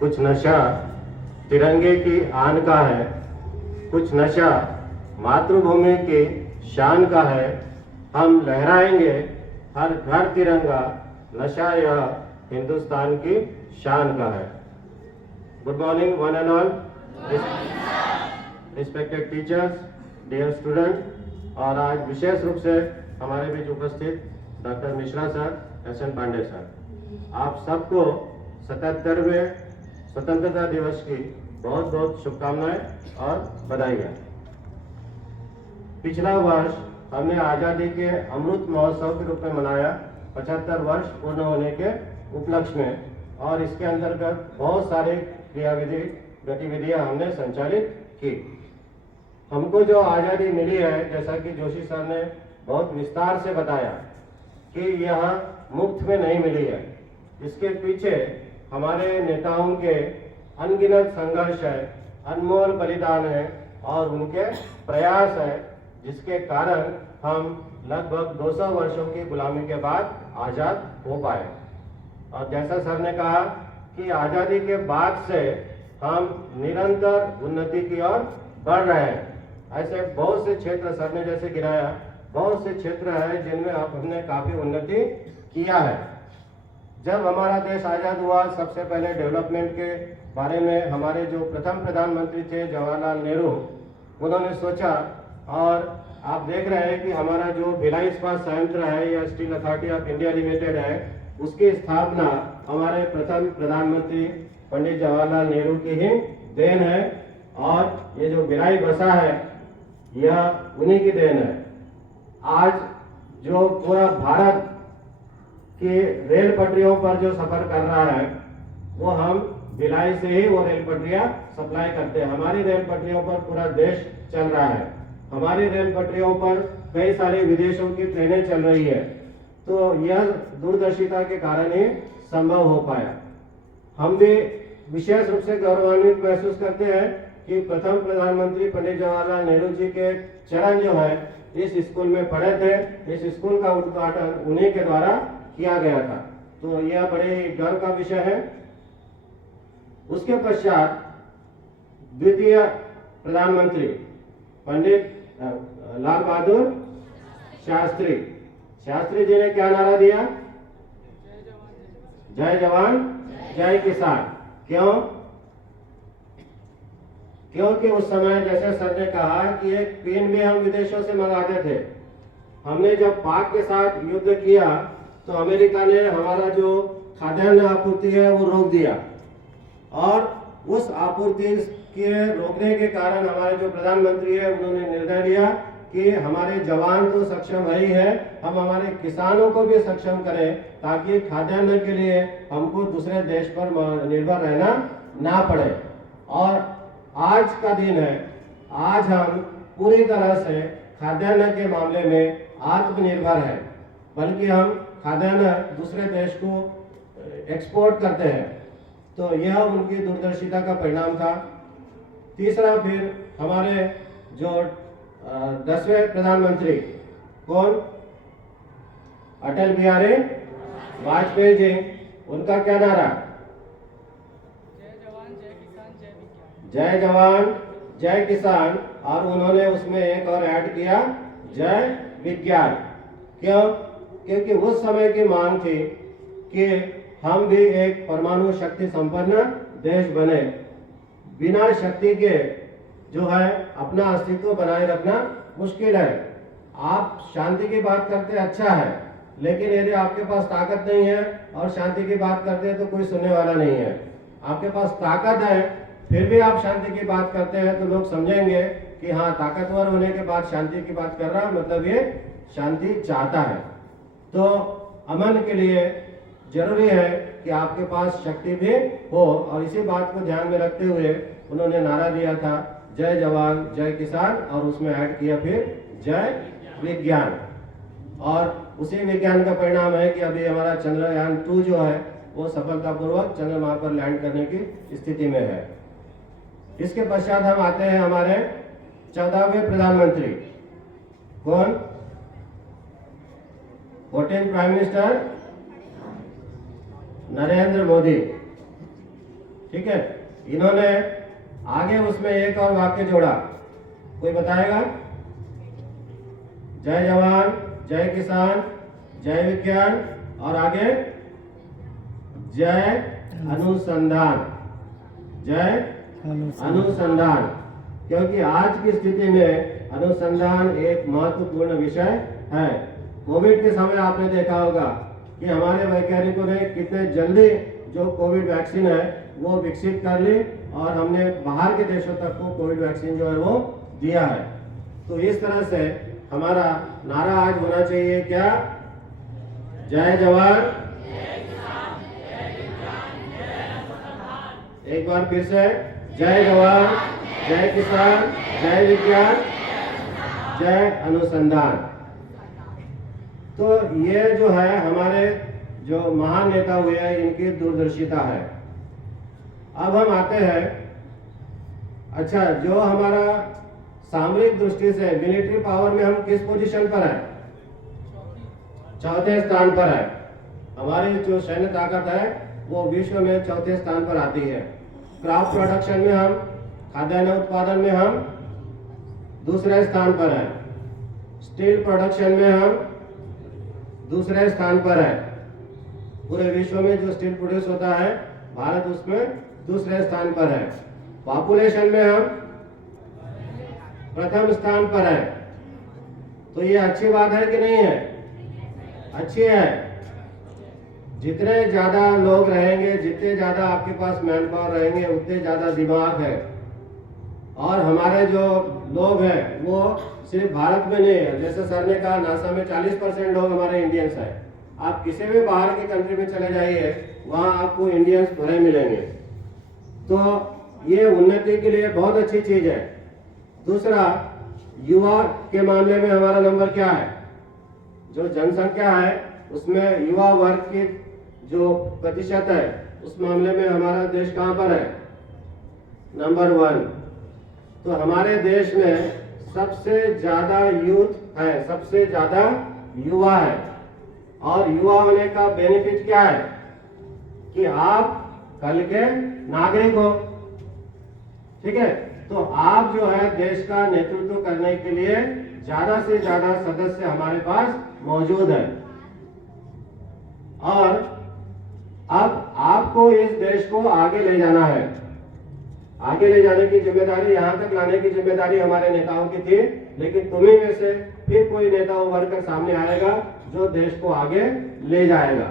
कुछ नशा तिरंगे की आन का है, कुछ नशा मातृभूमि की शान का है। हम लहराएंगे हर घर तिरंगा, नशा यह हिंदुस्तान की शान का है। Good morning one and all, respected teachers, dear student. और आज विशेष रूप से हमारे बीच उपस्थित doctor Mishra sir, S N. Pandey sir, आप सबको 77वें स्वतंत्रता दिवस की बहुत बहुत शुभकामनाएं और बधाइयाँ। पिछला वर्ष हमने आज़ादी के अमृत महोत्सव के रूप में मनाया 75 वर्ष पूर्ण होने के उपलक्ष्य में, और इसके अंतर्गत बहुत सारे क्रियाविधि गतिविधियां हमने संचालित की। हमको जो आज़ादी मिली है, जैसा कि जोशी सर ने बहुत विस्तार से बताया कि यह मुफ्त में नहीं मिली है, इसके पीछे हमारे नेताओं के अनगिनत संघर्ष है, अनमोल बलिदान है और उनके प्रयास है, जिसके कारण हम लगभग 200 वर्षों की गुलामी के बाद आज़ाद हो पाए। और जैसा सर ने कहा कि आज़ादी के बाद से हम निरंतर उन्नति की ओर बढ़ रहे हैं। ऐसे बहुत से क्षेत्र सर ने जैसे गिराया, बहुत से क्षेत्र है जिनमें हमने काफ़ी उन्नति किया है। जब हमारा देश आज़ाद हुआ, सबसे पहले डेवलपमेंट के बारे में हमारे जो प्रथम प्रधानमंत्री थे जवाहरलाल नेहरू, उन्होंने सोचा, और आप देख रहे हैं कि हमारा जो भिलाई इस्पात संयंत्र है या steel authority of India limited है, उसकी स्थापना हमारे प्रथम प्रधानमंत्री पंडित जवाहरलाल नेहरू की ही देन है। और ये जो भिलाई बसा है, यह उन्हीं की देन है। आज जो पूरा भारत कि रेल पटरियों पर जो सफर कर रहा है, वो हम भिलाई से ही वो रेल पटरियां सप्लाई करते हैं। हमारी रेल पटरियों पर पूरा देश चल रहा है, हमारी रेल पटरियों पर कई सारे विदेशों की ट्रेनें चल रही है। तो यह दूरदर्शिता के कारण ही संभव हो पाया। हम भी विशेष रूप से गौरवान्वित महसूस करते हैं कि प्रथम प्रधानमंत्री पंडित जवाहरलाल नेहरू जी के चरण जो है इस स्कूल में पढ़े थे। इस स्कूल का उद्घाटन उन्हीं के द्वारा किया गया था, तो यह बड़े गर्व का विषय है। उसके पश्चात द्वितीय प्रधानमंत्री पंडित लाल बहादुर शास्त्री जी ने क्या नारा दिया? जय जवान जय किसान। क्यों? क्योंकि उस समय जैसे सर ने कहा कि एक पेन भी हम विदेशों से मंगाते थे। हमने जब पाक के साथ युद्ध किया तो अमेरिका ने हमारा जो खाद्यान्न आपूर्ति है वो रोक दिया, और उस आपूर्ति के रोकने के कारण हमारे जो प्रधानमंत्री है उन्होंने निर्णय लिया कि हमारे जवान तो सक्षम है ही है, हम हमारे किसानों को भी सक्षम करें ताकि खाद्यान्न के लिए हमको दूसरे देश पर निर्भर रहना ना पड़े। और आज का दिन है, आज हम पूरी तरह से खाद्यान्न के मामले में आत्मनिर्भर है, बल्कि हम खाद्यान्न दूसरे देश को एक्सपोर्ट करते हैं। तो यह उनकी दूरदर्शिता का परिणाम था। तीसरा, फिर हमारे जो 10वें प्रधानमंत्री कौन? अटल बिहारी वाजपेयी जी। उनका क्या नारा? जय जवान जय किसान, और उन्होंने उसमें एक और ऐड किया, जय विज्ञान। क्यों? क्योंकि उस समय की मांग थी कि हम भी एक परमाणु शक्ति संपन्न देश बने। बिना शक्ति के जो है अपना अस्तित्व बनाए रखना मुश्किल है। आप शांति की बात करते अच्छा है, लेकिन यदि आपके पास ताकत नहीं है और शांति की बात करते हैं तो कोई सुनने वाला नहीं है। आपके पास ताकत है फिर भी आप शांति की बात करते हैं तो लोग समझेंगे कि हाँ, ताकतवर होने के बाद शांति की बात कर रहा, मतलब ये शांति चाहता है। तो अमन के लिए जरूरी है कि आपके पास शक्ति भी हो, और इसी बात को ध्यान में रखते हुए उन्होंने नारा दिया था, जय जवान जय किसान, और उसमें ऐड किया फिर जय विज्ञान। और उसी विज्ञान का परिणाम है कि अभी हमारा चंद्रयान 2 जो है वो सफलतापूर्वक चंद्रमा पर लैंड करने की स्थिति में है। इसके पश्चात हम आते हैं हमारे 14वें प्रधानमंत्री कौन? 14th prime minister Narendra Modi. ठीक है। इन्होंने आगे उसमें एक और वाक्य जोड़ा, कोई बताएगा? जय जवान, जय किसान, जय विज्ञान और आगे जय अनुसंधान, जय अनुसंधान। क्योंकि आज की स्थिति में अनुसंधान एक महत्वपूर्ण विषय है। कोविड के समय आपने देखा होगा कि हमारे वैज्ञानिकों ने कितने जल्दी जो कोविड वैक्सीन है वो विकसित कर ली और हमने बाहर के देशों तक को कोविड वैक्सीन जो है वो दिया है। तो इस तरह से हमारा नारा आज होना चाहिए क्या? जय जवान, एक बार फिर से, जय जवान, जय किसान, जय विज्ञान, जय अनुसंधान। तो ये जो है हमारे जो महान नेता हुए हैं इनकी दूरदर्शिता है। अब हम आते हैं, अच्छा, जो हमारा सामरिक दृष्टि से मिलिट्री पावर में हम किस पोजीशन पर है? चौथे स्थान पर है। हमारी जो सैन्य ताकत है वो विश्व में चौथे स्थान पर आती है। क्रॉप प्रोडक्शन में हम, खाद्यान्न उत्पादन में हम दूसरे स्थान पर है। स्टील प्रोडक्शन में हम दूसरे स्थान पर है। पूरे विश्व में जो स्टील प्रोड्यूस होता है भारत उसमें दूसरे स्थान पर है। पॉपुलेशन में हम प्रथम स्थान पर है। तो ये अच्छी बात है कि नहीं है? अच्छी है। जितने ज्यादा लोग रहेंगे, जितने ज्यादा आपके पास मैन पावर रहेंगे, उतने ज्यादा दिमाग है। और हमारे जो लोग हैं वो सिर्फ भारत में नहीं है, जैसे सर ने कहा नासा में 40% लोग हमारे इंडियंस हैं। आप किसी भी बाहर की कंट्री में चले जाइए, वहां आपको इंडियंस भरे मिलेंगे। तो ये उन्नति के लिए बहुत अच्छी चीज है। दूसरा, युवा के मामले में हमारा नंबर क्या है? जो जनसंख्या है उसमें युवा वर्ग की जो प्रतिशत है उस मामले में हमारा देश कहां पर है? नंबर 1। तो हमारे देश में सबसे ज्यादा यूथ है, सबसे ज्यादा युवा है। और युवा होने का बेनिफिट क्या है? कि आप कल के नागरिक हो, ठीक है। तो आप जो है देश का नेतृत्व करने के लिए ज्यादा से ज्यादा सदस्य हमारे पास मौजूद है। और अब आपको इस देश को आगे ले जाना है। आगे ले जाने की जिम्मेदारी, यहाँ तक लाने की जिम्मेदारी हमारे नेताओं की थी, लेकिन तुम्ही में से फिर कोई नेता उभर कर सामने आएगा जो देश को आगे ले जाएगा।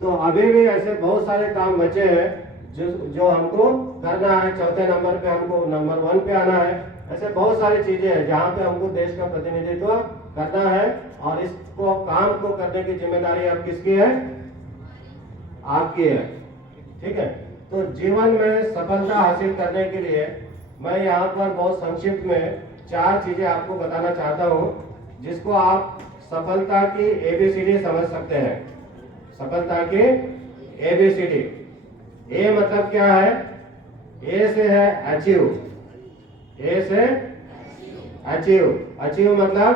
तो अभी भी ऐसे बहुत सारे काम बचे हैं जो हमको करना है। चौथे नंबर पे हमको नंबर 1 पे आना है। ऐसे बहुत सारी चीजें हैं जहाँ पे हमको देश का प्रतिनिधित्व करना है। और इसको काम को करने की जिम्मेदारी अब किसकी है? आपकी है, ठीक है। तो जीवन में सफलता हासिल करने के लिए मैं यहाँ पर बहुत संक्षिप्त में 4 चीजें आपको बताना चाहता हूँ, जिसको आप सफलता की ABCD समझ सकते हैं। सफलता की ABCD। ए मतलब क्या है? ए से है अचीव। ए से अचीव। अचीव मतलब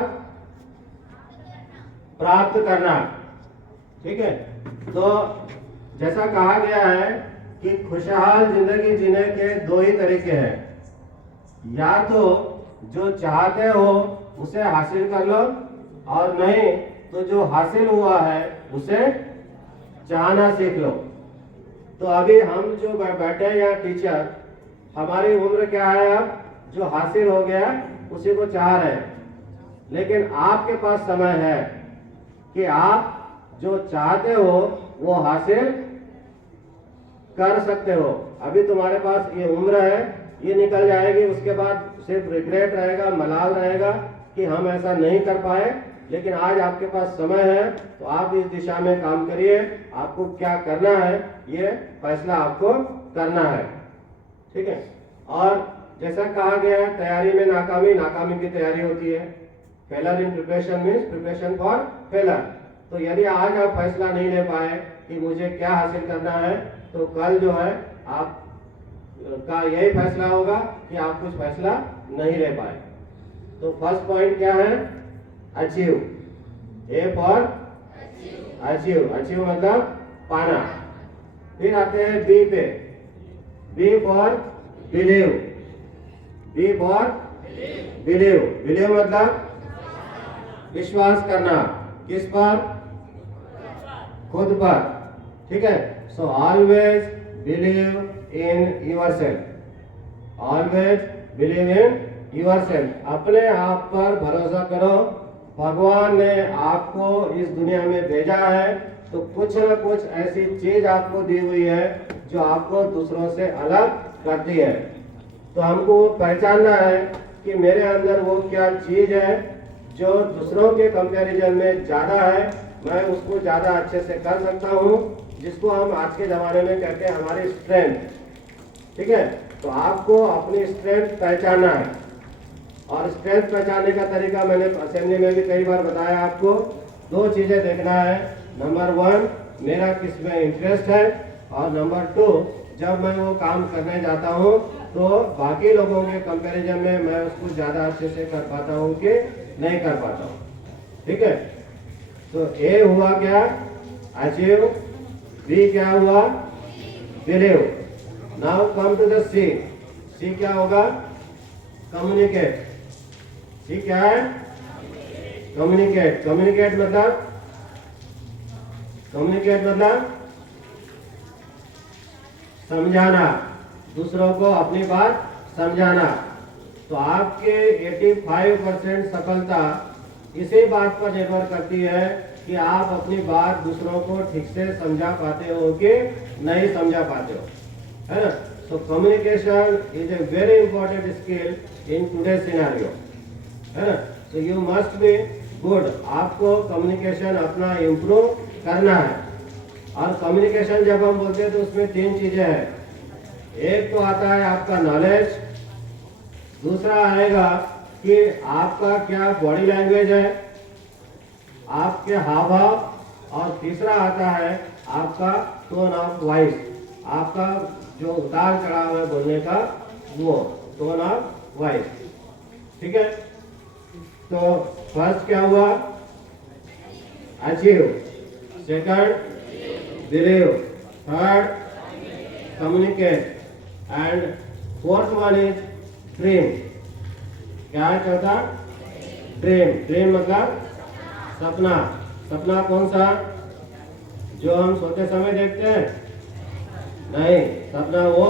प्राप्त करना, ठीक है। तो जैसा कहा गया है कि खुशहाल जिंदगी जीने के 2 ही तरीके हैं। या तो जो चाहते हो उसे हासिल कर लो, और नहीं तो जो हासिल हुआ है उसे चाहना सीख लो। तो अभी हम जो बैठे हैं यहाँ टीचर, हमारी उम्र क्या है? अब जो हासिल हो गया उसी को चाह रहे हैं। लेकिन आपके पास समय है कि आप जो चाहते हो वो हासिल कर सकते हो। अभी तुम्हारे पास ये उम्र है, ये निकल जाएगी, उसके बाद सिर्फ रिग्रेट रहेगा, मलाल रहेगा कि हम ऐसा नहीं कर पाए। लेकिन आज आपके पास समय है तो आप इस दिशा में काम करिए। आपको क्या करना है ये फैसला आपको करना है, ठीक है। और जैसा कहा गया है, तैयारी में नाकामी, नाकामी की तैयारी होती है। Failure in preparation means preparation for failure. तो यदि आज आप फैसला नहीं ले पाए कि मुझे क्या हासिल करना है, तो कल जो है आप का यही फैसला होगा कि आप कुछ फैसला नहीं ले पाए। तो फर्स्ट पॉइंट क्या है? Achieve. A for achieve. Achieve मतलब पाना। फिर आते हैं बी पे। B for believe, B for believe, believe मतलब विश्वास करना, किस पर? खुद पर, ठीक है। So always believe in yourself, always believe in yourself, अपने आप पर भरोसा करो। भगवान ने आपको इस दुनिया में भेजा है तो कुछ न कुछ ऐसी चीज आपको दी हुई है जो आपको दूसरों से अलग करती है। तो हमको पहचानना है कि मेरे अंदर वो क्या चीज है जो दूसरों के कंपैरिजन में ज्यादा है, मैं उसको ज्यादा अच्छे से कर सकता हूँ, जिसको हम आज के जमाने में कहते हैं हमारी स्ट्रेंथ, ठीक है। तो आपको अपनी स्ट्रेंथ पहचानना है, और स्ट्रेंथ पहचानने का तरीका मैंने असेंबली में भी कई बार बताया आपको। दो चीजें देखना है, नंबर 1 मेरा किस में इंटरेस्ट है, और नंबर 2 जब मैं वो काम करने जाता हूँ तो बाकी लोगों के कंपैरिजन में मैं उसको ज्यादा अच्छे से कर पाता हूँ कि नहीं कर पाता हूँ, ठीक है। तो ए हुआ क्या? अचीव। बी क्या हुआ? Believe. Now come to the C. C क्या होगा? कम्युनिकेट। सी क्या है? कम्युनिकेट। कम्युनिकेट मतलब, कम्युनिकेट मतलब समझाना, दूसरों को अपनी बात समझाना। तो आपके 85% सफलता इसी बात पर निर्भर करती है कि आप अपनी बात दूसरों को ठीक से समझा पाते हो कि नहीं समझा पाते हो, है ना। So communication is a very important skill in today scenario, है ना। So you must be good, आपको कम्युनिकेशन अपना इम्प्रूव करना है। और कम्युनिकेशन जब हम बोलते हैं तो उसमें 3 चीजें हैं। एक तो आता है आपका नॉलेज, दूसरा आएगा कि आपका क्या बॉडी लैंग्वेज है, आपके हाव भाव, और तीसरा आता है आपका टोन ऑफ वॉइस, आपका जो उतार चढ़ाव है बोलने का, वो टोन ऑफ वॉइस, ठीक है। तो फर्स्ट क्या हुआ? Achieve, second believe, third communicate, and fourth one is dream. क्या है चौथा? ड्रीम। ड्रीम मतलब सपना। सपना कौन सा? जो हम सोते समय देखते हैं? नहीं, सपना वो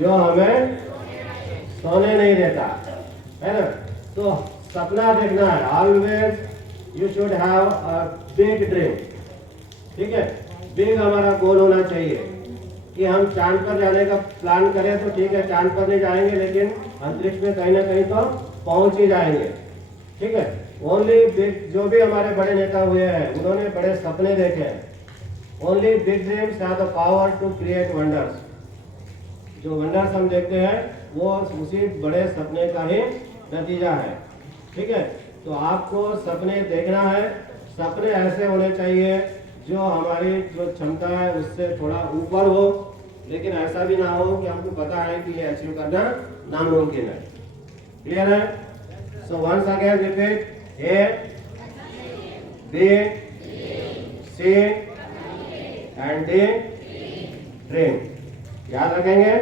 जो हमें सोने नहीं देता, है ना। तो सपना देखना है, always you should have a big dream, ठीक है। बिग हमारा गोल होना चाहिए कि हम चांद पर जाने का प्लान करें तो ठीक है, चांद पर नहीं जाएंगे लेकिन अंतरिक्ष में कहीं ना कहीं तो पहुंच ही जाएंगे, ठीक है। ओनली बिग, जो भी हमारे बड़े नेता हुए हैं उन्होंने बड़े सपने देखे हैं। Only big dreams have the power to create wonders. जो वंडर्स हम देखते हैं वो उसी बड़े सपने का ही नतीजा है, ठीक है। तो आपको सपने देखना है, सपने ऐसे होने चाहिए जो हमारी जो क्षमता है उससे थोड़ा ऊपर हो, लेकिन ऐसा भी ना हो कि हमको पता है कि ये अचीव करना नामुमकिन है। क्लियर है? So once again repeat, A, B, C and D, dream. याद रखेंगे?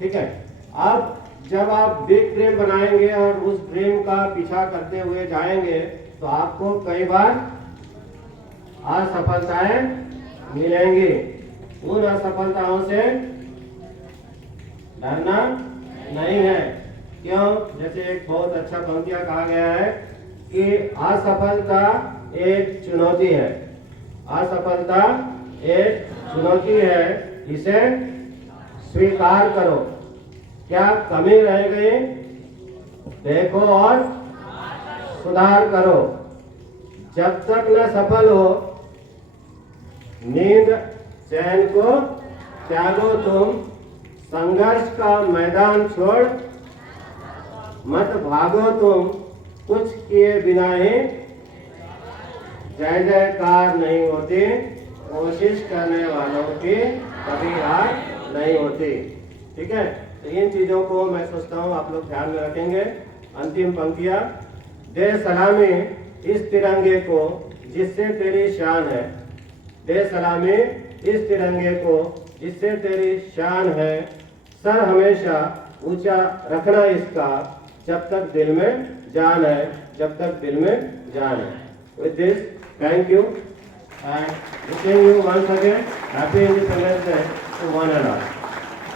ठीक है। अब जब आप बिग ड्रीम बनाएंगे और उस ड्रीम का पीछा करते हुए जाएंगे तो आपको कई बार असफलताएं मिलेंगी। उन असफलताओं से डरना नहीं है। क्यों? जैसे एक बहुत अच्छा पंक्तियां कहा गया है कि असफलता एक चुनौती है, असफलता एक चुनौती है, इसे स्वीकार करो। क्या कमी रह गई? देखो और सुधार करो। जब तक न सफल हो नींद चैन को त्यागो, तुम संघर्ष का मैदान छोड़ मत भागो, तुम कुछ किए बिना ही जय जयकार नहीं होती, कोशिश करने वालों की कभी हार नहीं होती। ठीक है, तो इन चीजों को मैं सोचता हूँ आप लोग ध्यान में रखेंगे। अंतिम पंक्तियां, दे सलामी इस तिरंगे को जिससे तेरी शान है, दे सलामी इस तिरंगे को जिससे तेरी शान है, सर हमेशा ऊंचा रखना इसका, जब तक दिल में जान है, जब तक दिल में जान है। With this, thank you and wishing you once again happy Independence Day to one and all.